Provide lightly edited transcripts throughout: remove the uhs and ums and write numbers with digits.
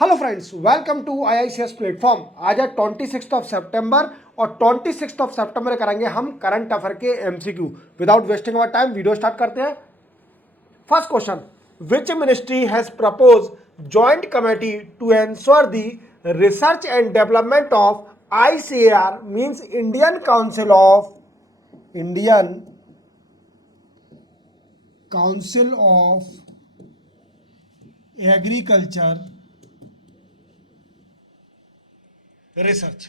Hello friends, welcome to IICS platform. आज है 26 सितंबर और 26 सितंबर करेंगे हम करंट अफेयर के MCQ। Without wasting our time video start करते हैं। First question, which ministry has propose joint committee to ensure the research and development of ICAR means Indian council of agriculture research.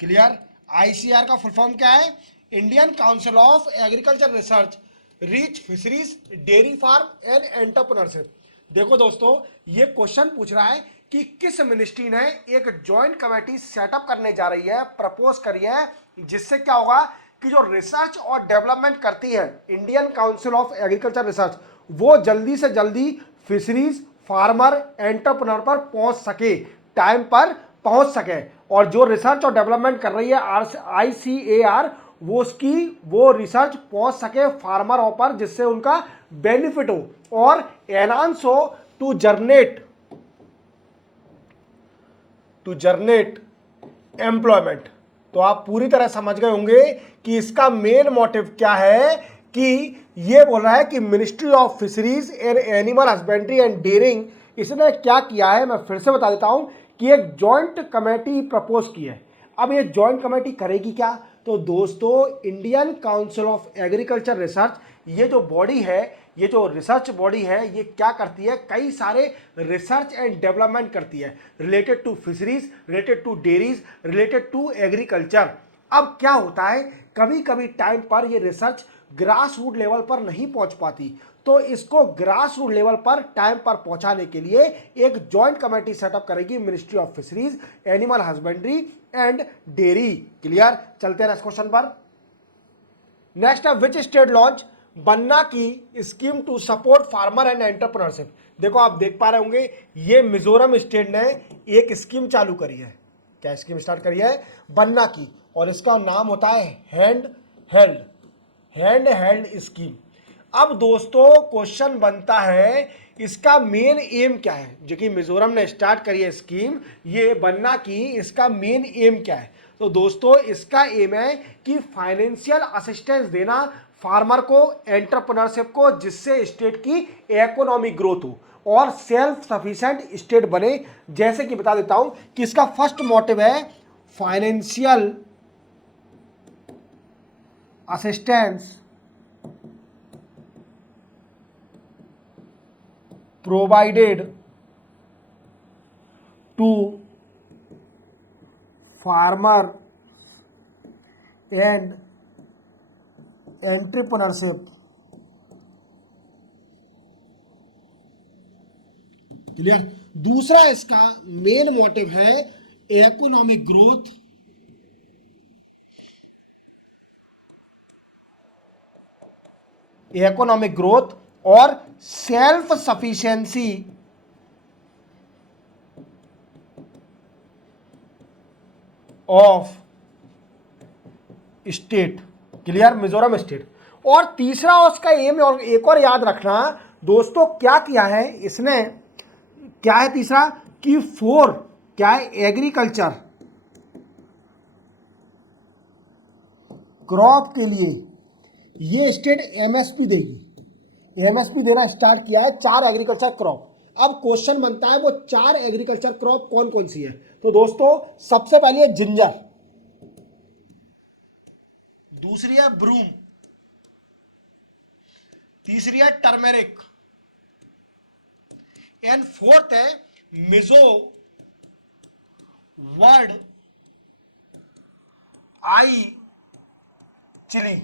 Clear? ICAR का full form क्या है? Indian council of agriculture research, reach fisheries, dairy farm and entrepreneurship. देखो दोस्तों, ये question पूछ रहा है कि किस मिनिस्ट्री ने एक जॉइंट कमेटी सेटअप करने जा रही है, प्रपोज करी है, जिससे क्या होगा कि जो रिसर्च और डेवलपमेंट करती है Indian council of agriculture research, वो जल्दी से जल्दी फिशरीज, फार्मर, एंटरप्रेन्योर पर पहुंच सके, टाइम पर पहुंच सके। और जो रिसर्च और डेवलपमेंट कर रही है ICAR, वो रिसर्च पहुंच सके फार्मरों पर, जिससे उनका बेनिफिट हो और एनहांस हो टू जर्नेट एम्प्लॉयमेंट। तो आप पूरी तरह समझ गए होंगे कि इसका मेन मोटिव क्या है, कि ये बोल रहा है कि ministry of fisheries and animal husbandry and dairying, इसने क्या किया है, मैं फिर से बता देता हूं कि एक जॉइंट कमेटी प्रपोज की है। अब ये जॉइंट कमेटी करेगी क्या? तो दोस्तों, Indian council of agriculture research, ये जो बॉडी है, ये जो रिसर्च बॉडी है, ये क्या करती है? कई सारे रिसर्च एंड डेवलपमेंट करती है related to fisheries, related to dairies, related to agriculture. अब क्या होता है, कभी कभी टाइम पर ये रिसर्च ग्रास रूट लेवल पर नहीं पहुंच पाती, तो इसको ग्रास रूट लेवल पर टाइम पर पहुंचाने के लिए एक जॉइंट कमेटी सेटअप करेगी ministry of fisheries, animal husbandry and dairy. Clear? चलते हैं नेक्स्ट क्वेश्चन पर। नेक्स्ट है, विच स्टेट लॉन्च बन्ना की scheme to support farmer and entrepreneurship. देखो, आप देख पा रहे होंगे, ये मिजोरम स्टेट ने एक स्कीम चालू करी है। क्या स्कीम स्टार्ट करी है? बन्ना की, और इसका नाम होता है हैंड हेल्ड स्कीम। अब दोस्तों, क्वेश्चन बनता है, इसका मेन एम क्या है? जो कि मिजोरम ने स्टार्ट करी है स्कीम, ये बन्ना की, इसका मेन एम क्या है? तो दोस्तों, इसका एम है कि फाइनेंशियल असिस्टेंस देना फार्मर को, एंटरप्रेन्योरशिप को, जिससे स्टेट की इकोनॉमिक ग्रोथ हो और सेल्फ सफिशिएंट स्टेट बने। जैसे कि बता देता हूं कि इसका फर्स्ट मोटिव है financial assistance provided to farmer and entrepreneurship। Clear? दूसरा इसका मेन मोटिव है इकोनॉमिक ग्रोथ, और self sufficiency of state. Clear? Mizoram state. और तीसरा उसका एम, और एक और याद रखना दोस्तों, क्या किया है इसने, क्या है तीसरा, कि फोर क्या है, एग्रीकल्चर क्रॉप के लिए ये स्टेट MSP देगी। MSP देना स्टार्ट किया है 4 एग्रीकल्चर क्रॉप। अब क्वेश्चन बनता है, वो 4 एग्रीकल्चर क्रॉप कौन कौन सी है? तो दोस्तों, सबसे पहले है जिंजर, दूसरी है ब्रूम, तीसरी है टर्मेरिक, एंड फोर्थ है मिजो वर्ड आई चिली।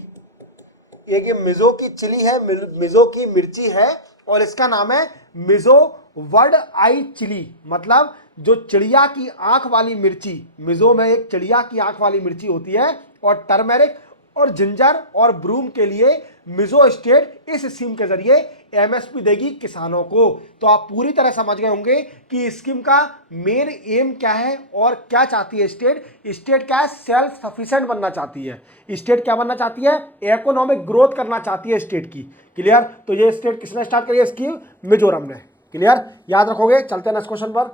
एक ये मिजो की चिली है, मिजो की मिर्ची है, और इसका नाम है मिजो वर्ड आई चिली, मतलब जो चिड़िया की आंख वाली मिर्ची। मिजो में एक चिड़िया की आंख वाली मिर्ची होती है। और टर्मेरिक और जिंजर और ब्रूम के लिए मिजो स्टेट इस स्कीम के जरिए MSP देगी किसानों को। तो आप पूरी तरह समझ गए होंगे कि स्कीम का मेन एम क्या है और क्या चाहती है स्टेट। स्टेट क्या है? सेल्फ सफिशिएंट बनना चाहती है। स्टेट क्या बनना चाहती है? इकोनॉमिक ग्रोथ करना चाहती है स्टेट की। क्लियर? तो ये स्टेट किसने स्टार्ट करी है स्कीम? मिजोरम ने। क्लियर? याद रखोगे। चलते हैं नेक्स्ट क्वेश्चन पर।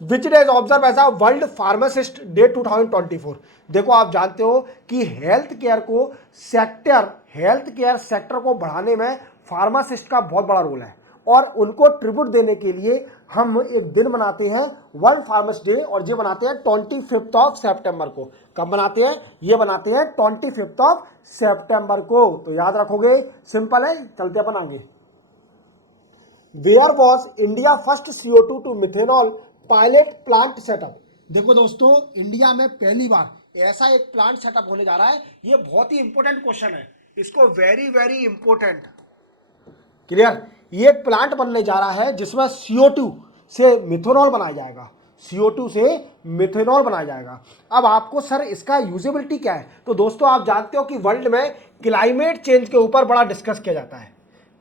Which day is observe as a world pharmacist day 2024। देखो आप जानते हो कि हेल्थ केयर सेक्टर को बढ़ाने में फार्मासिस्ट का बहुत बड़ा रोल है, और उनको ट्रिब्यूट देने के लिए हम एक दिन मनाते हैं वर्ल्ड फार्मासिस्ट डे, और ये बनाते हैं 25 ऑफ सितंबर को। कब बनाते हैं? ये बनाते हैं 25 ऑफ सितंबर को। तो याद रखोगे, सिंपल है। चलते अपन आगे। Where was India first CO2 to methanol pilot plant setup. देखो दोस्तों, इंडिया में पहली बार ऐसा एक प्लांट सेटअप होने जा रहा है। ये बहुत ही इंपॉर्टेंट क्वेश्चन है, इसको वेरी वेरी इंपॉर्टेंट, क्लियर। ये एक प्लांट बनने जा रहा है जिसमें CO2 से मिथेनॉल बनाया जाएगा, CO2 से मिथेनॉल बनाया जाएगा। अब आपको सर इसका यूजेबिलिटी क्या है? तो दोस्तों आप जानते हो कि वर्ल्ड में क्लाइमेट चेंज के ऊपर बड़ा डिस्कस किया जाता है।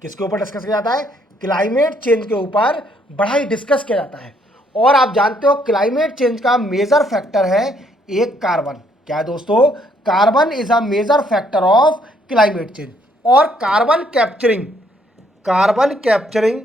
किसके ऊपर डिस्कस किया जाता है? क्लाइमेट चेंज के ऊपर बड़ा ही डिस्कस किया जाता है। और आप जानते हो क्लाइमेट चेंज का मेजर फैक्टर है एक कार्बन। क्या है दोस्तों? Carbon is a major factor of climate change. और carbon capturing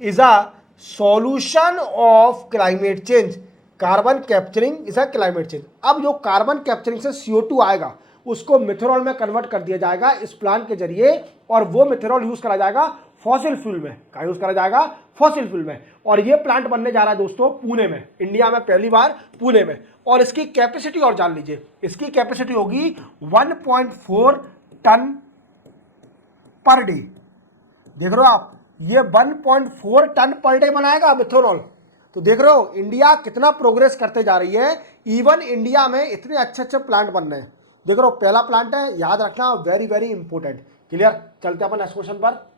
is a solution of climate change. Carbon capturing is a climate change. अब जो कार्बन कैप्चरिंग से CO2 आएगा उसको मिथेनॉल में कन्वर्ट कर दिया जाएगा इस प्लांट के जरिए, और वो मिथेनॉल यूज करा जाएगा फॉसिल फ्यूल में। क्या यूज करा जाएगा? फॉसिल फ्यूल में। और ये प्लांट बनने जा रहा है दोस्तों पुणे में, इंडिया में पहली बार पुणे में। और इसकी कैपेसिटी और जान लीजिए, इसकी कैपेसिटी होगी 1.4 टन पर डे। देख रहे हो आप, ये 1.4 टन पर डे बनाएगा मिथेनॉल। तो देख रहे हो इंडिया कितना प्रोग्रेस करते जा रही है। इवन इंडिया में इतने अच्छे अच्छे प्लांट बन रहे हैं। देख रहे हो पहला प्लांट है, याद रखना, वेरी वेरी इंपॉर्टेंट, क्लियर। चलते अपन नेक्स्ट क्वेश्चन पर।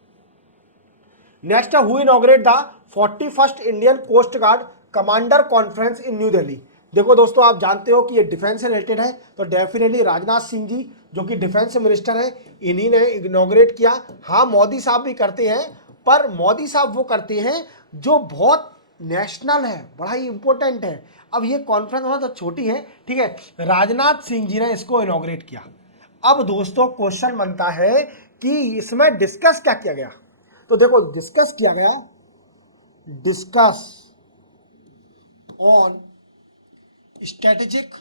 नेक्स्ट है who inaugurate the 41st Indian coast guard commander conference in New Delhi. देखो दोस्तों आप जानते हो कि ये डिफेंस से रिलेटेड है, तो डेफिनेटली राजनाथ सिंह जी जो कि डिफेंस मिनिस्टर है, इन्हीं ने इनॉग्रेट किया। हाँ मोदी साहब भी करते हैं, पर मोदी साहब वो करते हैं जो बहुत नेशनल है, बड़ा ही इंपॉर्टेंट है। अब ये कॉन्फ्रेंस होना तो छोटी है, ठीक है। राजनाथ सिंह जी ने इसको इनॉग्रेट किया। अब दोस्तों क्वेश्चन बनता है कि इसमें डिस्कस क्या किया गया? तो देखो डिस्कस किया गया, discuss on strategic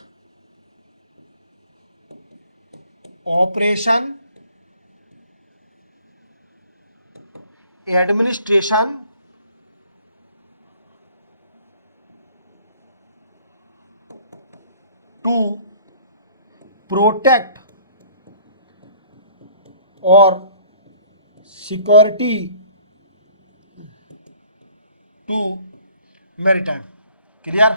operation administration to protect और सिक्योरिटी टू मैरीटाइम, क्लियर।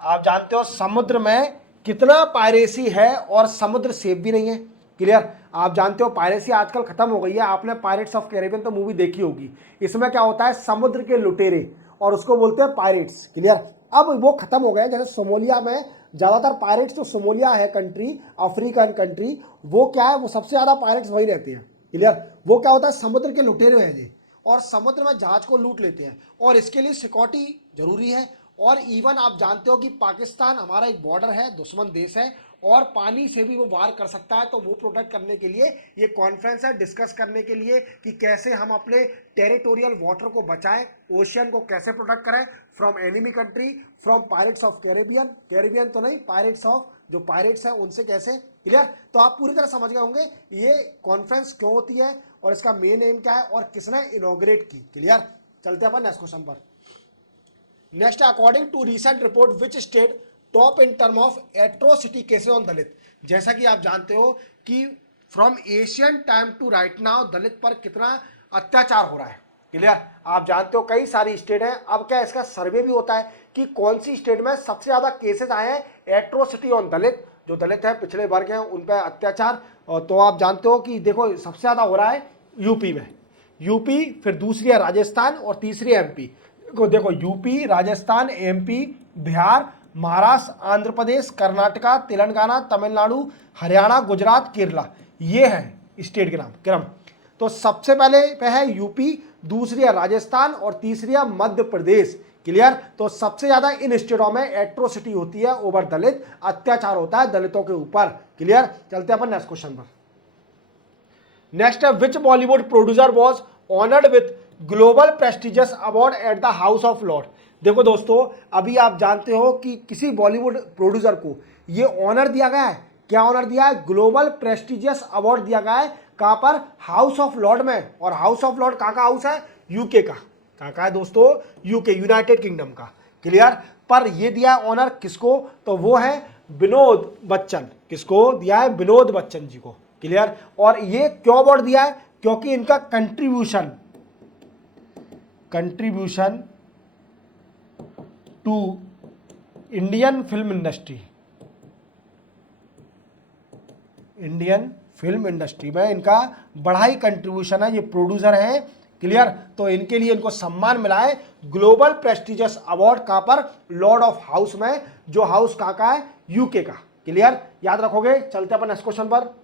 आप जानते हो समुद्र में कितना पायरेसी है और समुद्र सेफ भी नहीं है, क्लियर। आप जानते हो पायरेसी आजकल खत्म हो गई है। आपने पायरेट्स ऑफ कैरेबियन तो मूवी देखी होगी। इसमें क्या होता है, समुद्र के लुटेरे, और उसको बोलते हैं पायरेट्स, क्लियर। अब वो खत्म हो गए। जैसे सोमालिया में ज़्यादातर पायरेट्स, तो सोमालिया है कंट्री, अफ्रीकन कंट्री, वो क्या है, वो सबसे ज़्यादा पायरेट्स वही रहते हैं, क्लियर। वो क्या होता है, समुद्र के लुटेरे हैं ये, और समुद्र में जहाज को लूट लेते हैं, और इसके लिए सिक्योरिटी जरूरी है। और इवन आप जानते हो कि पाकिस्तान हमारा एक बॉर्डर है, दुश्मन देश है, और पानी से भी वो वार कर सकता है। तो वो प्रोटेक्ट करने के लिए ये कॉन्फ्रेंस है, डिस्कस करने के लिए कि कैसे हम अपने टेरिटोरियल वाटर को बचाएं, ओशियन को कैसे प्रोटेक्ट करें from enemy country, from pirates of Caribbean, Caribbean तो नहीं, पायरेट्स ऑफ, जो पायरेट्स हैं उनसे कैसे, क्लियर। तो आप पूरी तरह समझ गए होंगे ये कॉन्फ्रेंस क्यों होती है और इसका मेन एम क्या है और किसने इनॉग्रेट की, क्लियर। चलते हैं अपन नेक्स्ट क्वेश्चन पर। Next, according to recent report which state top in term of atrocity cases on Dalit. जैसा कि आप जानते हो कि from Asian time to right now Dalit पर कितना अत्याचार हो रहा है, क्लियर। आप जानते हो कई सारी स्टेट है। अब क्या इसका सर्वे भी होता है कि कौन सी स्टेट में सबसे ज्यादा केसेस आए हैं एट्रोसिटी ऑन दलित, जो दलित है, पिछड़े वर्ग हैं, उन पर अत्याचार। तो आप जानते हो कि देखो सबसे ज्यादा हो रहा है यूपी में, यूपी, फिर दूसरी है राजस्थान और तीसरी एमपी। देखो यूपी, राजस्थान, एमपी, बिहार, महाराष्ट्र, आंध्र प्रदेश, कर्नाटका, तेलंगाना, तमिलनाडु, हरियाणा, गुजरात, केरला, ये है स्टेट के नाम क्रम। तो सबसे पहले पे है यूपी, दूसरी है राजस्थान और तीसरी है मध्य प्रदेश, क्लियर। तो सबसे ज्यादा इन स्टेटों में एट्रोसिटी होती है ओवर दलित, अत्याचार होता है दलितों के ऊपर, क्लियर। चलते हैं अपन नेक्स्ट क्वेश्चन पर। नेक्स्ट है which Bollywood producer was honoured with global prestigious award at the house of lord. देखो दोस्तों, अभी आप जानते हो कि किसी बॉलीवुड प्रोड्यूसर को ये ऑनर दिया गया है। क्या ऑनर दिया है? ग्लोबल प्रेस्टिजियस अवार्ड दिया गया है। कहां पर? हाउस ऑफ लॉर्ड में। और हाउस ऑफ लॉर्ड कहां का हाउस है? यूके का। कहां का है दोस्तों? यूके, यूनाइटेड किंगडम का। क्लियर? पर ये दिया ऑनर किसको? तो वो है विनोद बच्चन। किसको दिया है? विनोद बच्चन जी को। क्लियर? और ये क्यों अवार्ड दिया है? क्योंकि इनका contribution to Indian film industry में इनका बड़ा ही कंट्रीब्यूशन है। ये प्रोड्यूसर हैं। क्लियर? तो इनके लिए इनको सम्मान मिला है ग्लोबल प्रेस्टिजियस अवार्ड। कहां पर? लॉर्ड ऑफ हाउस में, जो हाउस कहां का है? यूके का। क्लियर? याद रखोगे। चलते अपन नेक्स्ट क्वेश्चन पर।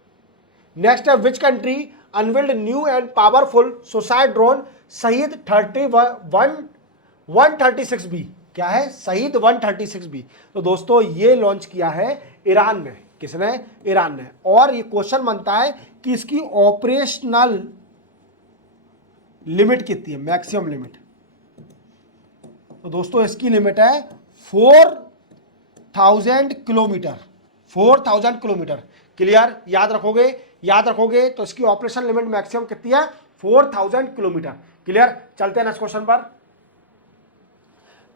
नेक्स्ट है, which country unveiled new and powerful suicide drone शहीद 136B? क्या है? शहीद 136B। तो दोस्तों ये लॉन्च किया है ईरान में। किसने? ईरान ने। और ये क्वेश्चन बनता है कि इसकी ऑपरेशनल लिमिट कितनी है, मैक्सिमम लिमिट? तो दोस्तों इसकी लिमिट है 4000 किलोमीटर। 4000 किलोमीटर। क्लियर? याद रखोगे। याद रखोगे तो इसकी ऑपरेशन लिमिट मैक्सिमम कितनी है? 4000 किलोमीटर। क्लियर? चलते हैं नेक्स्ट क्वेश्चन पर।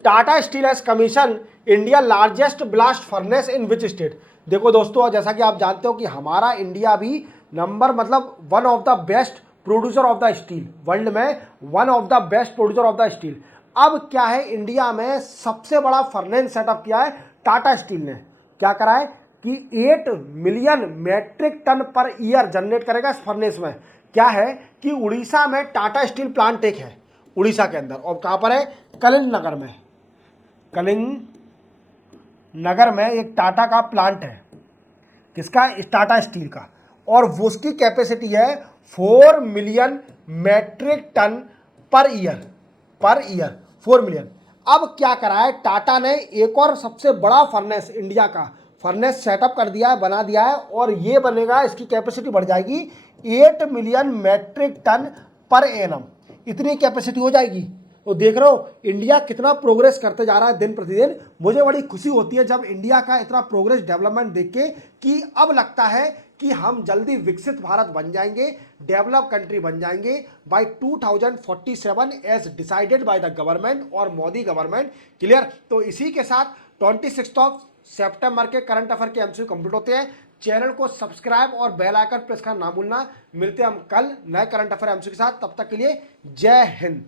Tata steel has commission India largest blast furnace in which state? देखो दोस्तों, जैसा कि आप जानते हो कि हमारा इंडिया भी नंबर मतलब one of the best producer of the steel, world में one of the best producer of the steel. अब क्या है, इंडिया में सबसे बड़ा फर्नेस सेटअप किया है टाटा स्टील ने। क्या करा है कि 8 million metric ton per year generate करेगा इस फर्नेस में। क्या है कि उड़ीसा में टाटा स्टील प्लांट एक है, उड़ीसा के अंदर। और कहां पर है? कलिंग नगर में। कलिंग नगर में एक टाटा का प्लांट है। किसका? टाटा स्टील का। और वो उसकी कैपेसिटी है 4 million metric ton per year. 4 million. अब क्या करा है टाटा ने? एक और सबसे बड़ा फर्नेस इंडिया का फर्नेस सेटअप कर दिया है, बना दिया है। और ये बनेगा, इसकी कैपेसिटी बढ़ जाएगी 8 million metric ton per annum. इतनी कैपेसिटी हो जाएगी। तो देख रहे हो इंडिया कितना प्रोग्रेस करते जा रहा है दिन प्रतिदिन। मुझे बड़ी खुशी होती है जब इंडिया का इतना प्रोग्रेस डेवलपमेंट देख के कि अब लगता है कि हम जल्दी विकसित भारत बन जाएंगे, डेवलप कंट्री बन जाएंगे by 2047 as decided by the government और मोदी गवर्नमेंट। क्लियर? तो इसी के साथ 26 सितंबर के करंट अफेयर के एमसीक्यू कंप्लीट होते हैं। चैनल को सब्सक्राइब और बेल आइकन प्रेस करना ना भूलना। मिलते हैं हम कल नए करंट अफेयर एमसीक्यू के साथ। तब तक के लिए जय हिंद।